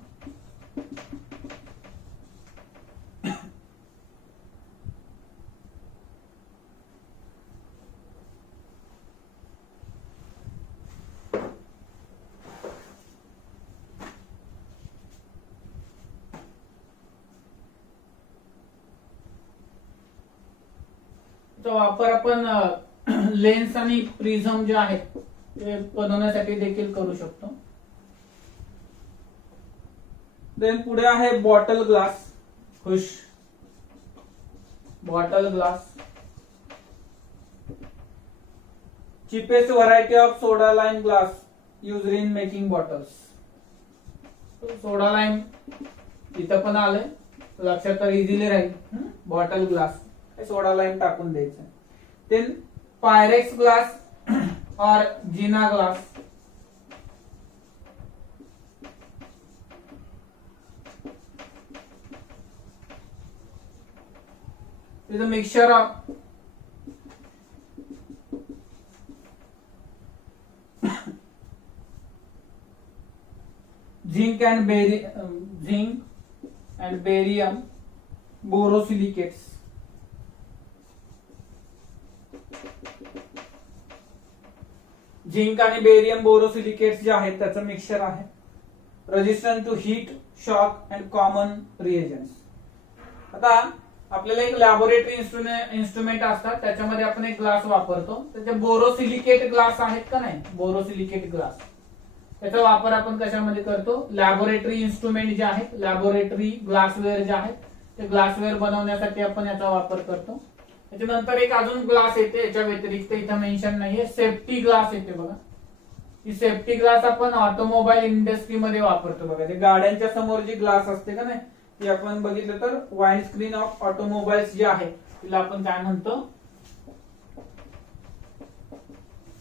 वापर आपण लेन्स आणि प्रिझम जे आहेत ते बनवण्यासाठी देखील करू शकतो. देन पुढे आहे बॉटल ग्लास. खुश bottle glass, cheapest variety of soda lime glass used in making bottles. Soda lime इथं पण आलंय, लक्षात तर इझिली राहील. बॉटल ग्लास सोडा लाईम टाकून द्यायचं. देन पायरेक्स ग्लास और Jena glass. is a mixture of zinc and barium borosilicates. Zinc आणि बेरियम बोरोसिलिकेट्स जे आहेत त्याचं मिक्सचर आहे. Resistant to heat, shock and common reagents. आता आपल्याला एक लॅबोरेटरी इन्स्ट्रुमेंट असतात त्याच्यामध्ये आपण एक ग्लास वापरतो. त्याचे बोरोसिलिकेट ग्लास आहेत का नाही, बोरोसिलिकेट ग्लास त्याचा वापर आपण कशामध्ये करतो, लॅबोरेटरी इन्स्ट्रुमेंट जे आहेत, लॅबोरेटरी ग्लासवेअर जे आहेत ते ग्लासवेअर बनवण्यासाठी आपण याचा वापर करतो. त्याच्यानंतर एक अजून ग्लास येते, याच्या व्यतिरिक्त इथं मेन्शन नाहीये, सेफ्टी ग्लास येते बघा. ही सेफ्टी ग्लास आपण ऑटोमोबाईल इंडस्ट्रीमध्ये वापरतो बघा. ते गाड्यांच्या समोर जी ग्लास असते का नाही ती आपण बघितलं तर वाईन स्क्रीन ऑफ ऑटोमोबाईल्स जी आहे तिला आपण काय म्हणतो,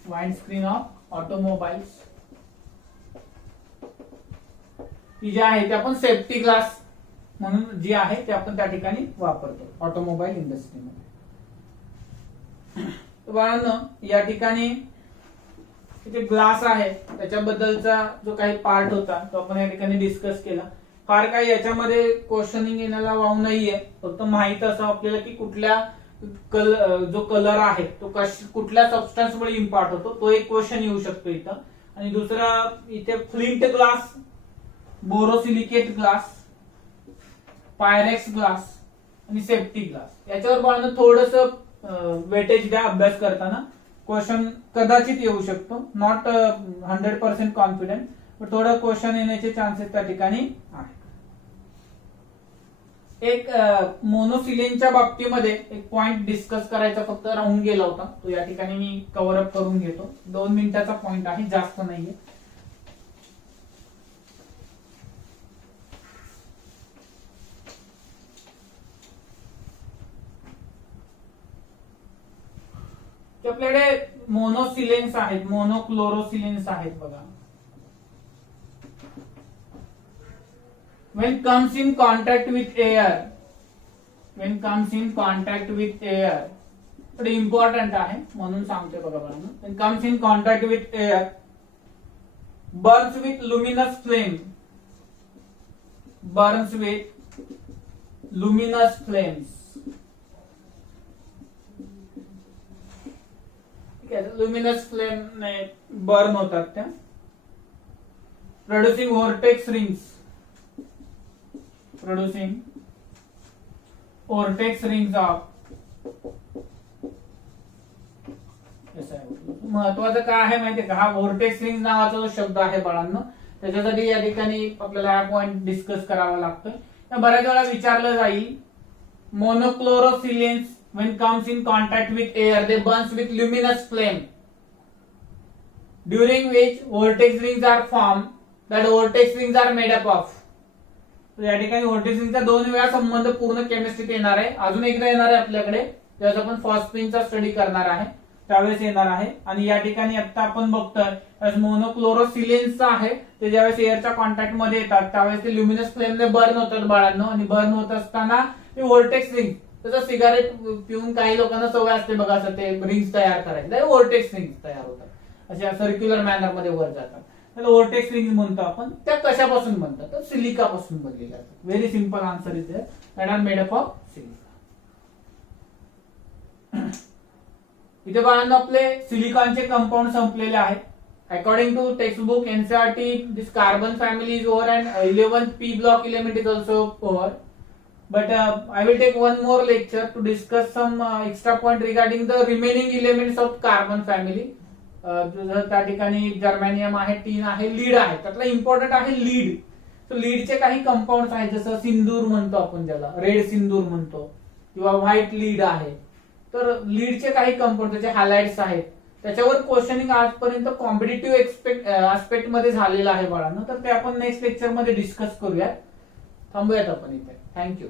वाईन स्क्रीन ऑफ ऑटोमोबाईल्स. ती जी आहे ती आपण सेफ्टी ग्लास म्हणून जी आहे ते आपण त्या ठिकाणी वापरतो ऑटोमोबाईल इंडस्ट्रीमध्ये. बाळांनो या ठिकाणी जे ग्लास आहे त्याच्याबद्दलचा जो काही पार्ट होता तो आपण या ठिकाणी डिस्कस केला. फार काही याच्यामध्ये क्वेश्चनिंग येण्याला वाव नाहीये, फक्त माहित असं आपल्याला की कुठल्या जो कलर आहे तो कुठल्या सबस्टन्स मुळे इम्पार्ट होतो तो एक क्वेश्चन येऊ शकतो इथं. आणि दुसरा इथे flint glass, borosilicate glass, Pyrex glass आणि सेफ्टी ग्लास याच्यावर बाळांनो थोडस वेटेज द्या अभ्यास करताना. क्वेश्चन कदाचित येऊ शकतो, नॉट 100% कॉन्फिडेंट, पण थोडं क्वेश्चन येण्याचे चान्सेस त्या ठिकाणी आहे. एक मोनोसिलिनच्या बाबतीमध्ये एक पॉइंट डिस्कस करायचा फक्त राहून गेला होता, तो या ठिकाणी मी कव्हर अप करून घेतो. 2 मिनिटाचा पॉइंट आहे, जास्त नाहीये. की आपल्याकडे मोनोसिलेन्स आहेत, मोनोक्लोरोसिलेन्स आहेत बघा. when comes in contact with air थोडे इम्पॉर्टंट आहे म्हणून सांगतोय बघा बाळांनो. when comes in contact with air burns with luminous flames. ठीक आहे, लुमिनस फ्लेम बर्न होतात त्या. Producing vortex rings of. महत्वाचं काय आहे माहितीये का, हा व्हॉर्टेक्स रिंग नावाचा जो शब्द आहे बाळांनो, त्याच्यासाठी या ठिकाणी आपल्याला हा पॉइंट डिस्कस करावा लागतोय. बऱ्याच वेळा विचारलं जाईल मोनोक्लोरोसिलेन्स when comes in contact with air they burns with luminous flame during which vortex rings are formed. that vortex rings are made up of. या ठिकाणी व्होर्टेक्स रिंगचा 2 वेळा संबंध पूर्ण केमिस्ट्रीत येणार आहे. अजून एकदा येणार आहे आपल्याकडे, ज्यावेळेस आपण फॉस्फिनचा स्टडी करणार आहे त्यावेळेस येणार आहे. आणि या ठिकाणी आता आपण बघतोय मोनोक्लोरोसिलेन्सचा आहे, ते ज्यावेळेस एअरच्या कॉन्टॅक्ट मध्ये येतात त्यावेळेस ते ल्युमिनस फ्लेमने बर्न होतात बाळांनो. आणि बर्न होत असताना ते व्होर्टेक्स रिंग, जसं सिगारेट पिऊन काही लोकांना सवय असते बघा असं ते रिंग्स तयार करायचे, व्होर्टेक्स रिंग्स तयार होतात, अशा सर्क्युलर मॅनर मध्ये वर जातात. त्याला व्होर्टेक्स रिंग म्हणतो आपण. त्या कशापासून बनतात, तर सिलिकापासून बनलेल्या असतात. Very simple answer is that are made up of silica. इथे बाळांनो आपले सिलिकॉनचे कंपाऊंड संपलेले आहेत. According to text book NCERT this carbon family is over and 11th P block element is also over. But I will take one more lecture to discuss some extra point regarding the remaining elements of carbon family. त्या ठिकाणी जर्मेनियम आहे, टीन आहे, लीड आहे. त्यातला इम्पॉर्टंट आहे लीड. तर लीडचे काही कंपाऊंड आहेत, जसं सिंदूर म्हणतो आपण ज्याला, रेड सिंदूर म्हणतो, किंवा व्हाईट लीड आहे. तर लीडचे काही कंपाऊंड, त्याचे हायलाइट्स आहेत. त्याच्यावर क्वेश्चनिंग आजपर्यंत कॉम्पिटेटिव्ह आस्पेक्ट मध्ये झालेलं आहे बाळांनो. तर ते आपण नेक्स्ट लेक्चर मध्ये डिस्कस करूयात. थांबूयात आपण इथे. थँक्यू.